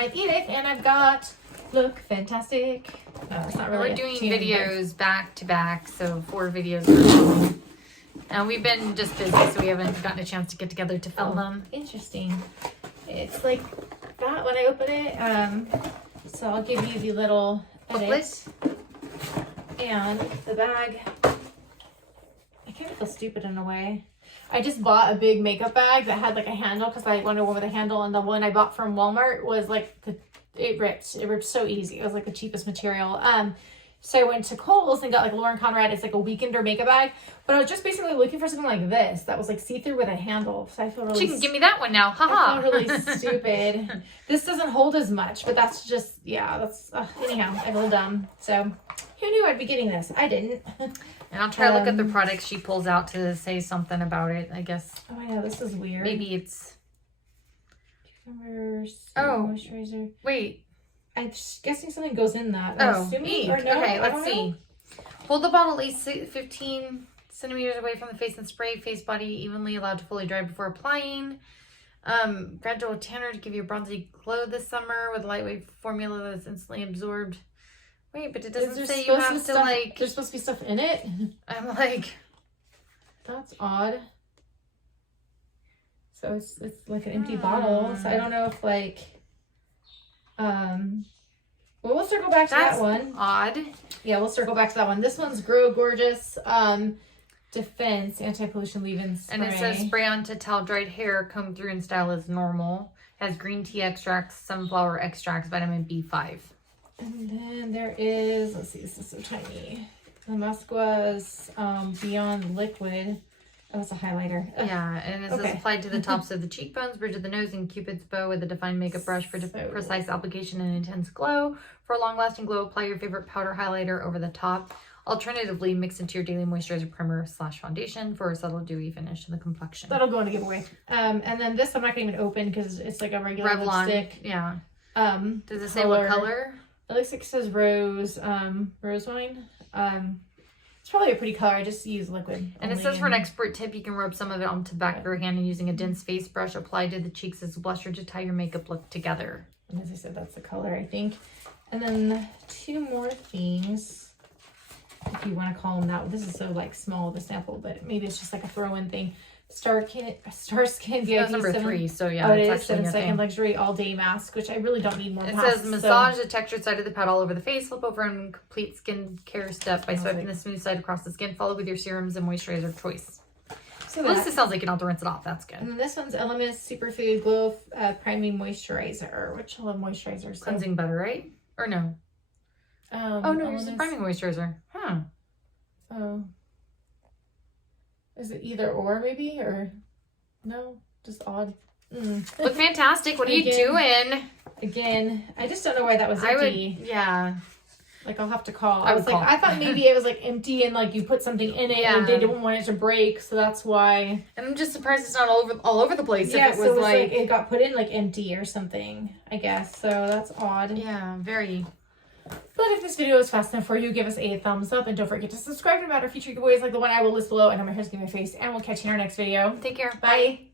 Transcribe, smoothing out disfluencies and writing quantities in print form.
I'm Edith, and I've got Lookfantastic. No, it's not really. We're doing videos back to back, so 4 videos are going. And we've been just busy, so we haven't gotten a chance to get together to film them. Interesting. It's like that when I open it. So I'll give you the little edit. And the bag. I kind of feel stupid in a way. I just bought a big makeup bag that had like a handle because I wanted one with a handle, and the one I bought from Walmart was like it ripped so easy. It was like the cheapest material. So I went to Kohl's and got like Lauren Conrad. It's like a weekender makeup bag, but I was just basically looking for something like this that was like see-through with a handle. So I feel really. She can give me that one now. Haha. I feel really stupid. This doesn't hold as much, but that's just that's anyhow. I feel dumb. So who knew I'd be getting this? I didn't. And I'll try to look at the products she pulls out to say something about it, I guess. Oh, I know. This is weird. Maybe it's... Moisturizer. Wait. I'm guessing something goes in that. Oh, assuming, or no, okay, let's see. Know. Hold the bottle at least 15 centimeters away from the face and spray face body evenly, allowed to fully dry before applying. Gradual tanner to give you a bronzy glow this summer with a lightweight formula that's instantly absorbed. Wait, but it doesn't say you have to like... There's supposed to be stuff in it? I'm like... That's odd. So it's like an empty bottle. So I don't know if like... Well, we'll circle back to that one. Odd. Yeah, we'll circle back to that one. This one's Grow Gorgeous Defense Anti-Pollution Leave-In Spray. And it says spray on to towel dried hair, comb through and style as normal. Has green tea extracts, sunflower extracts, vitamin B5. And then there is, let's see, this is so tiny. The mask was Beyond Liquid. Oh, it's a highlighter. Yeah, and it says applied to the tops of the cheekbones, bridge of the nose, and Cupid's bow with a defined makeup brush for precise application and intense glow. For a long-lasting glow, apply your favorite powder highlighter over the top. Alternatively, mix into your daily moisturizer primer / foundation for a subtle dewy finish to the complexion. That'll go in a giveaway. And then this I'm not going to even open because it's like a regular Revlon lipstick. Yeah. Does it say what color? It looks like it says rose wine. It's probably a pretty color. I just use liquid. And it says for an expert tip, you can rub some of it onto the back of your hand and using a dense face brush applied to the cheeks as a blusher to tie your makeup look together. And as I said, that's the color, I think. And then 2 more things, if you want to call them that. This is so like small, the sample, but maybe it's just like a throw-in thing. Star Skin VIP. That's number 3, so yeah, it it's is actually 7-second luxury all-day mask, which I really don't need more. It says massage the textured side of the pad all over the face, flip over and complete skin care step by swiping the smooth side across the skin. Follow with your serums and moisturizer of choice. So at least it sounds like you don't have to rinse it off. That's good. And then this one's Elemis Superfood Glow Priming Moisturizer, which I love moisturizer. So. Cleansing butter, right? Or no? Oh no, it's a priming moisturizer. Huh? Oh. Is it either or maybe, or no? Just odd. Look fantastic. What are you doing? Again, I just don't know why that was empty. Yeah. Like I'll have to call. I thought maybe it was like empty and like you put something in it and they didn't want it to break, so that's why. And I'm just surprised it's not all over the place. Yeah, if it was like it got put in like empty or something, I guess. So that's odd. Yeah, very. But if this video is fast enough for you, give us a thumbs up and don't forget to subscribe to matter future giveaways like the one I will list below. And I'm here to give my face, and we'll catch you in our next video. Take care. Bye.